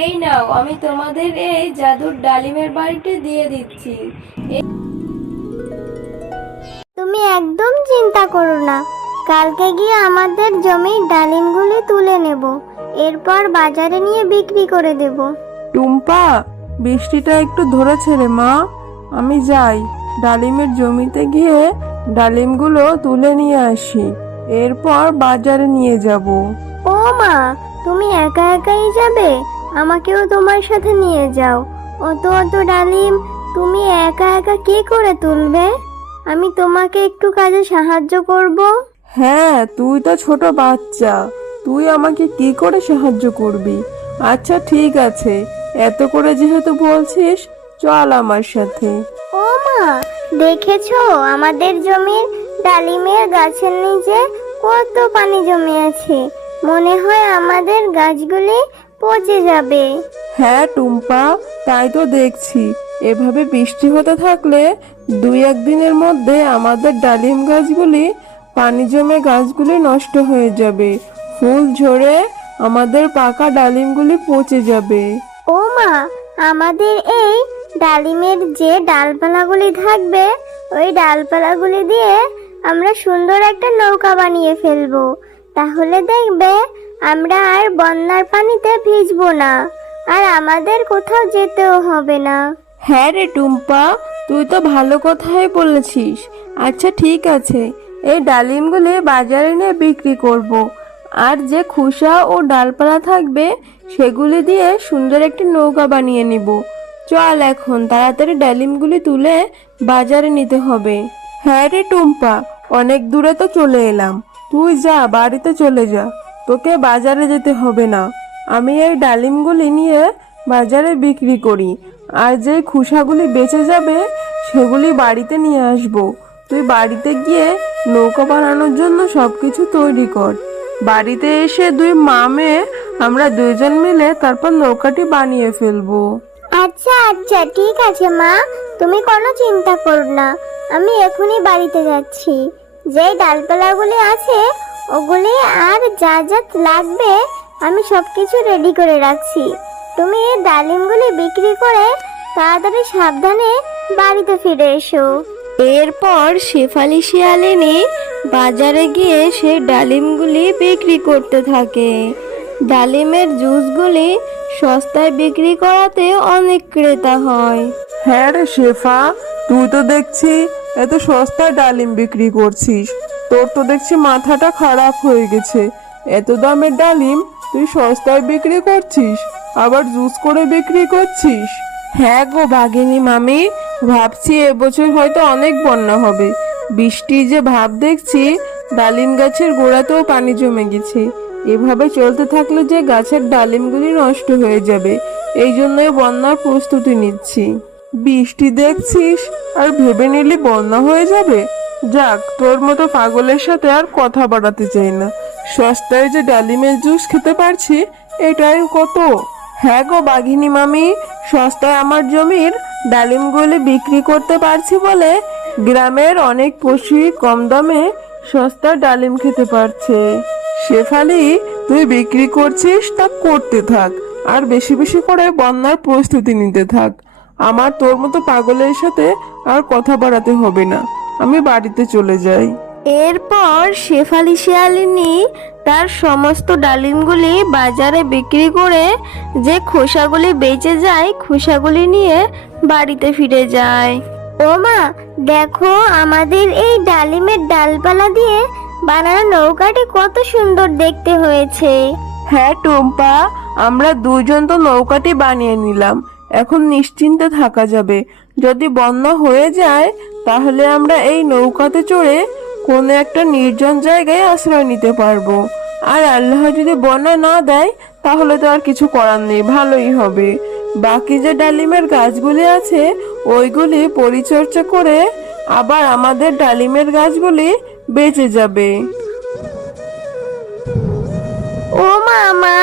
এই নাও, আমি তোমাদের এই জাদুর ডালিমের বাড়িতে দিয়ে দিচ্ছি। তুমি একদম চিন্তা করো না, কালকে গিয়ে আমাদের জমির ডালিমগুলি তুলে নেব, এরপর বাজারে নিয়ে বিক্রি করে দেব। টুম্পা, বৃষ্টিটা একটু ধরেছে রে মা। আমি যাই, ডালিমের জমিতে গিয়ে ডালিমগুলো তুলে নিয়ে আসি, এরপর বাজারে নিয়ে যাব। ও মা, তুমি একা একাই যাবে? আমাকেও তোমার সাথে নিয়ে যাও। অত অত ডালিম তুমি একা একা কি করে তুলবে? আমি তোমাকে একটু কাজে সাহায্য করব। হ্যাঁ, তুই তো ছোট বাচ্চা, তুই আমাকে কি করে সাহায্য করবি? আচ্ছা ঠিক আছে, এত করে যেহেতু বলছিস, চল আমার সাথে। ও মা, দেখেছো আমাদের জমির ডালিমের গাছের নিচে কত পানি জমে আছে? মনে হয় আমাদের গাছগুলি পচে যাবে। হ্যাঁ টুম্পা, তাই তো দেখছি। এভাবে বৃষ্টি হতে থাকলে 2-1 দিনের মধ্যে আমাদের ডালিম গাছগুলি, পানি জমে গাছগুলি নষ্ট হয়ে যাবে, ফুল ঝরে আমাদের পাকা ডালিমগুলি পচে যাবে। ও মা, আমাদের এই ডালিমের যে ডালপালাগুলি থাকবে, ওই ডালপালাগুলি দিয়ে আমরা সুন্দর একটা নৌকা বানিয়ে ফেলবো। তাহলে দেখবে আমরা আর বন্যার পানিতে ভিজবো না, আর আমাদের কোথাও যেতেও হবে না। হ্যাঁ রে টুম্পা, তুই তো ভালো কথাই বলেছিস। আচ্ছা ঠিক আছে, এই ডালিমগুলি বাজারে নিয়ে বিক্রি করব, আর যে খোসা ও ডালপালা থাকবে সেগুলি দিয়ে সুন্দর একটি নৌকা বানিয়ে নিব। চল এখন তাড়াতাড়ি ডালিমগুলি তুলে বাজারে নিতে হবে। হ্যাঁ রে টুম্পা, অনেক দূরে তো চলে এলাম, তুই যা, বাড়িতে চলে যা, তোকে বাজারে যেতে হবে না। আমি এই ডালিমগুলি নিয়ে বাজারে বিক্রি করি, আর যে খোসাগুলি বেঁচে যাবে সেগুলি বাড়িতে নিয়ে আসব। তুই বাড়িতে গিয়ে নৌকা বানানোর জন্য সবকিছু তৈরি কর। বাড়িতে এসে দুই মা মেয়ে আমরা দুইজন মিলে তারপর নৌকাটি বানিয়ে ফেলবো। আচ্ছা আচ্ছা ঠিক আছে মা, তুমি কোনো চিন্তা করো না। আমি এখনই বাড়িতে যাচ্ছি। যে ডালপালাগুলি আছে ওগুলি আর যা যা লাগবে আমি সবকিছু রেডি করে রাখছি। তুমি এই ডালিমগুলি বিক্রি করে তাড়াতাড়ি সাবধানে বাড়িতে ফিরে এসো। এরপর শেফালি শিয়ালিনী বাজারে গিয়ে সেই ডালিমগুলি বিক্রি করতে থাকে। ডালিমের জুসগুলি সস্তায় বিক্রি করাতে অনেক ক্রেতা হয়। হ্যাঁ রে শেফা, তুই তো দেখছি এত সস্তায় ডালিম বিক্রি করছিস, তোর তো দেখছি মাথাটা খারাপ হয়ে গেছে। এত দামের ডালিম তুই সস্তায় বিক্রি করছিস, আবার জুস করে বিক্রি করছিস? হ্যাঁ গো বাঘিনী মামি, ভাবছি এবছর হয়তো অনেক বন্যা হবে। বৃষ্টি যে ভাব দেখছি, ডালিম গাছের গোড়াতেও পানি জমে গেছে। এভাবে চলতে থাকলে যে গাছের ডালিমগুলি নষ্ট হয়ে যাবে, এই জন্যই বন্যার প্রস্তুতি নিচ্ছি। বৃষ্টি দেখছিস আর ভেবে নিলি বন্যা হয়ে যাবে? যাক, তোর মতো পাগলের সাথে আর কথা বাড়াতে চাই না। সস্তায় যে ডালিমের জুস খেতে পারছি, এটাই কত। হ্যাঁ গো বাঘিনী মামি, সস্তায় আমার জমির ডালিমগুলি বিক্রি করতে পারছি বলে গ্রামের অনেক পশুই কম দামে সস্তা ডালিম খেতে পারছে। শেফালি, তুই বিক্রি করছিস তা করতে থাক, আর বেশি বেশি করে বন্যার প্রস্তুতি নিতে থাক। আমার তোর মতো পাগলের সাথে আর কথা বাড়াতে হবে না, আমি বাড়িতে চলে যাই। এরপর শেফালি শিয়ালিনী তার সমস্ত ডালিমগুলি বাজারে বিক্রি করে যে খোসাগুলি বেঁচে যায় খোসাগুলি নিয়ে বাড়িতে ফিরে যায়। ও মা, দেখো আমাদের এই ডালিমের ডালপালা দিয়ে বানানো নৌকাটি কত সুন্দর দেখতে হয়েছে। হ্যাঁ টুম্পা, আমরা দুজন তো নৌকাটি বানিয়ে নিলাম, এখন নিশ্চিন্তে থাকা যাবে। যদি বন্যা হয়ে যায় তাহলে আমরা এই নৌকাতে চড়ে কোনো একটা নির্জন জায়গায় আশ্রয় নিতে পারবো। আর আল্লাহ যদি বন্যা না দেয় তাহলে তো আর কিছু করার নেই, ভালোই হবে। বাকি যে ডালিমের গাছগুলি আছে ওইগুলি পরিচর্যা করে আবার আমাদের ডালিমের গাছগুলি বেঁচে যাবে। ও মা, মা,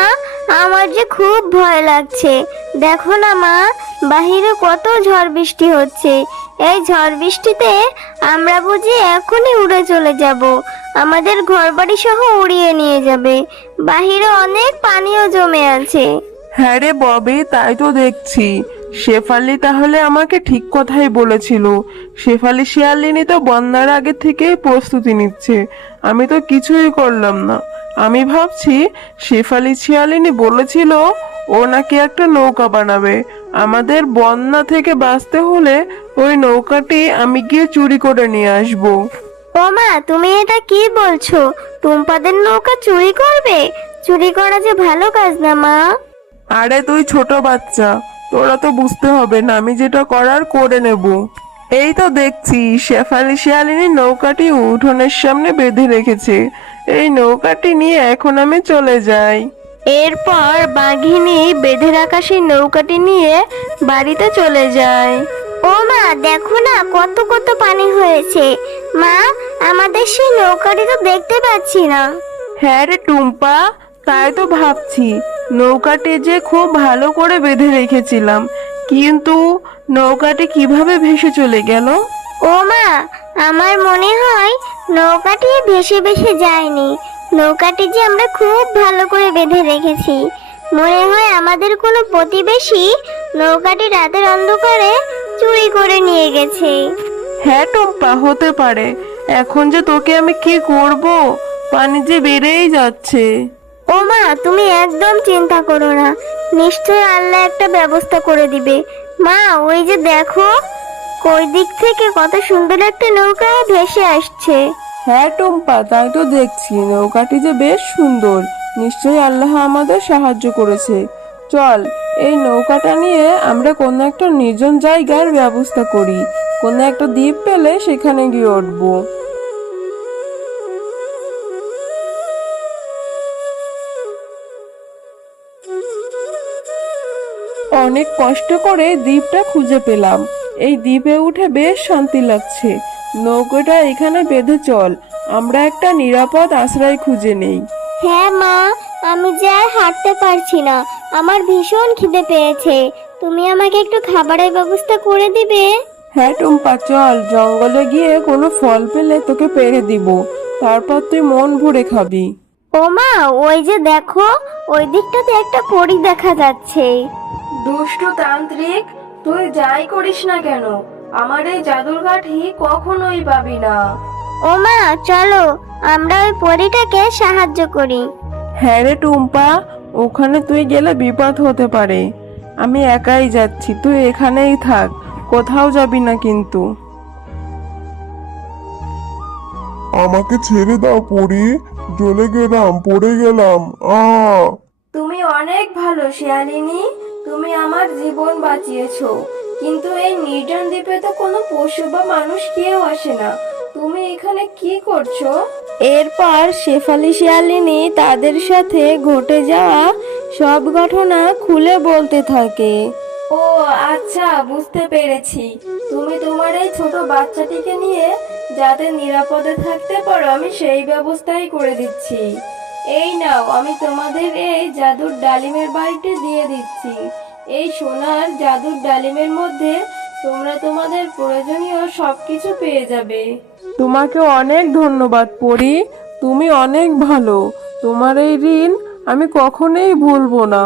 আমার যে খুব ভয় লাগছে। দেখো না মা, বাহিরে কত ঝড় বৃষ্টি হচ্ছে। এই ঝড় বৃষ্টিতে আমরা বুঝি এখনই উড়ে চলে যাব, আমাদের ঘরবাড়ি সহ উড়িয়ে নিয়ে যাবে। বাহিরে অনেক পানিও জমে আছে। হ্যাঁ রে ববি, তাই তো দেখছি। শেফালি তাহলে আমাকে ঠিক কথাই বলেছিল। শেফালি শিয়ালিনী তো বন্যার আগে থেকেই প্রস্তুতি নিচ্ছে, আমি তো কিছুই করলাম না। আমি ভাবছি শেফালি শিয়ালিনী বলেছিল ও নাকি একটা নৌকা বানাবে, আমাদের বন্যা থেকে বাঁচতে হলে ওই নৌকাটি আমি গিয়ে চুরি করে নিয়ে আসবো। ও মা, তুমি এটা কি বলছো? টুম্পাদের নৌকা চুরি করবে? চুরি করা যে ভালো কাজ না মা। আরে তুই ছোট বাচ্চা, তোরা তো বুঝতে হবে না, আমি যেটা করার করে নেব। এই তো দেখছি শেফালি শিয়ালিনী নৌকাটি উঠোনের সামনে বেঁধে রেখেছে। এই নৌকাটি নিয়ে এখন আমি চলে যাই। এরপর বাঘিনী বেঁধে রাখা সেই নৌকাটি নিয়ে বাড়িতে চলে যায়। ও মা, দেখো না কত কত পানি হয়েছে। মা, আমাদের সেই নৌকাটি তো দেখতে পাচ্ছি না। হ্যাঁ রে টুম্পা, তাই তো ভাবছি নৌকাটি যে খুব ভালো করে বেঁধে রেখেছিলাম, কিন্তু নৌকাটি কিভাবে ভেসে চলে গেল? ও মা, আমার মনে হয় নৌকাটি ভেসে ভেসে যায়নি। নৌকাটি যে আমরা খুব ভালো করে বেঁধে রেখেছি। মনে হয় আমাদের কোনো প্রতিবেশী নৌকাটি রাতের অন্ধকারে চুরি করে নিয়ে গেছে। হ্যাঁ টুম্পা, হতে পারে। এখন যে তোকে আমি কি করব, পানি যে বেড়েই যাচ্ছে। ও মা, তুমি একদম চিন্তা করো না, নিশ্চয় আল্লাহ একটা ব্যবস্থা করে দিবে। মা, ওই যে দেখো, ওই দিক থেকে কত সুন্দর একটা নৌকা ভেসে আসছে। হ্যাঁ টুম্পা, তাই তো দেখছি নৌকাটি যে বেশ সুন্দর। নিশ্চয়ই আল্লাহ আমাদের সাহায্য করেছে। চল, এই নৌকাটা নিয়ে আমরা কোনো একটা নির্জন জায়গার ব্যবস্থা করি। কোনো একটা দ্বীপ পেলে সেখানে গিয়ে উঠবো। অনেক কষ্ট করে দ্বীপটা খুঁজে পেলাম। এই দ্বীপে উঠে বেশ শান্তি লাগছে। নৌকাটা এখানে বেঁধে চল, আমরা একটা নিরাপদ আশ্রয় খুঁজে নেই। হ্যাঁ মা, আমি যে আর হাঁটতে পারছি না, আমার ভীষণ খিদে পেয়েছে। তুমি আমাকে একটু খাবারের ব্যবস্থা করে দিবে? হ্যাঁ টুম্পা, চল, জঙ্গলে গিয়ে কোনো ফল পেলে তোকে পেড়ে দিব, তারপর তুই মন ভরে খাবি। ও মা, ওই যে দেখো, ওই দিকটাতে একটা পরী দেখা যাচ্ছে। দুষ্টু তান্ত্রিক, তুই যাই করিস না কেন, আমার এই জাদুর কাঠি কখনোই পাবি না। ও মা, চলো আমরা ওই পরীটাকে সাহায্য করি। হ্যাঁ রে টুম্পা, ওখানে তুই গেলে বিপদ হতে পারে। আমি একাই যাচ্ছি, তুই এখানেই থাক, কোথাও যাবি না কিন্তু। আমাকে ছেড়ে দাও পরি, জ্বলে গেলাম, পড়ে গেলাম। তুমি অনেক ভালো শিয়ালিনী, তুমি আমার জীবন বাঁচিয়েছো। কিন্তু এই নির্জন দ্বীপে তো কোনো পশু বা মানুষ কেউ আসে না, তুমি এখানে কি করছো? এরপর শেফালি শিয়ালিনী তাদের সাথে ঘটে যাওয়া সব ঘটনা খুলে বলতে থাকে। ও আচ্ছা, বুঝতে পেরেছি। তুমি তোমার এই ছোট বাচ্চাটিকে নিয়ে যাতে নিরাপদে থাকতে পারো, আমি সেই ব্যবস্থাই করে দিচ্ছি। এই নাও, আমি তোমাদের এই জাদুর ডালিমের বাড়িটি দিয়ে দিচ্ছি। এই সোনার জাদুর ডালিমের মধ্যে তোমরা তোমাদের প্রয়োজনীয় সবকিছু পেয়ে যাবে। তোমাকে অনেক ধন্যবাদ পরি, তুমি অনেক ভালো। তোমার এই ঋণ আমি কখনোই ভুলবো না।